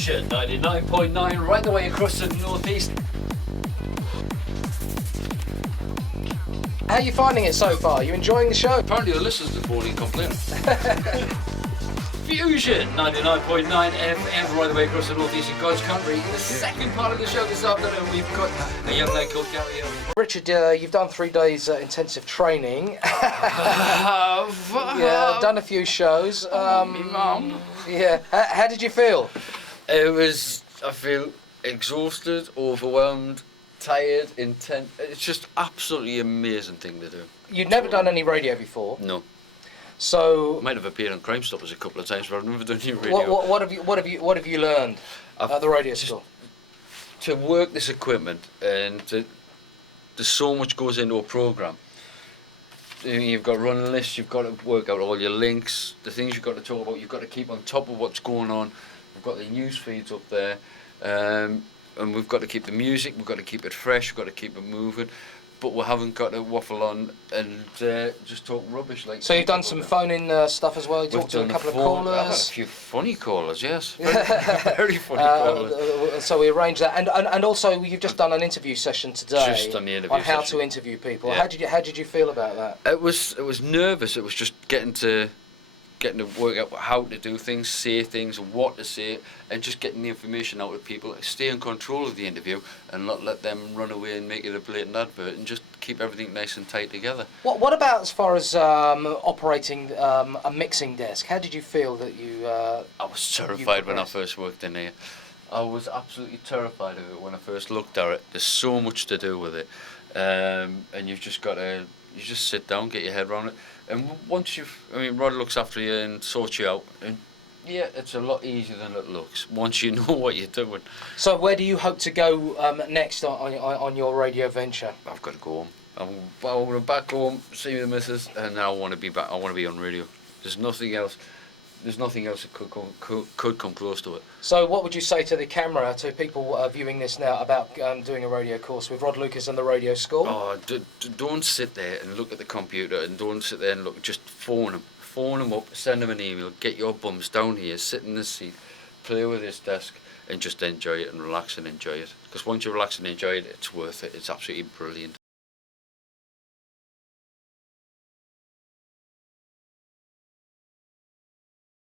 Fusion 99.9 right the way across the northeast. How are you finding it so far? You enjoying the show? Apparently the listeners are falling complaining. Fusion 99.9 FM right the way across the northeast of God's country. In the second part of the show this afternoon, we've got a young lad called Gary. Richard, you've done 3 days intensive training. Yeah, done a few shows. Me mum. Yeah. How did you feel? I feel exhausted, overwhelmed, tired, intent. It's just absolutely amazing thing to do. You'd never done any radio before. No. So Might have appeared on Crime Stoppers a couple of times, but I've never done any radio. what have you learned at the radio school? To work this equipment, and there's so much goes into a program. You've got running lists, you've got to work out all your links, the things you've got to talk about, you've got to keep on top of what's going on. We've got the news feeds up there, and we've got to keep the music, we've got to keep it fresh, we've got to keep it moving, but we haven't got to waffle on and just talk rubbish like. So you've done some phone-in stuff as well. You talked to a couple of callers. I've had a few funny callers, yes. Very funny callers. So we arranged that, and also you've just done an interview session today. Just done the interview on how session. to interview people. Yeah. How did you feel about that? It was nervous. It was just getting to work out how to do things, say things, and what to say, and just getting the information out of people. Stay in control of the interview and not let them run away and make it a blatant advert, and just keep everything nice and tight together. What about as far as operating a mixing desk? How did you feel that you? I was terrified when I first worked in here. I was absolutely terrified of it when I first looked at it. There's so much to do with it, and you've just got to just sit down, get your head around it. And once Rod looks after you and sorts you out, and yeah, it's a lot easier than it looks once you know what you're doing. So where do you hope to go next on your radio venture? I've got to go home. I want to back home, see the missus, and I want to be back. I want to be on radio. There's nothing else. There's nothing else that could come close to it. So what would you say to the camera, to people viewing this now, about doing a radio course with Rod Lucas and the Radio School? Oh, don't sit there and look at the computer, and don't sit there and look. Just phone them up, send them an email, get your bums down here, sit in the seat, play with this desk, and just enjoy it and relax and enjoy it. Because once you relax and enjoy it, it's worth it. It's absolutely brilliant.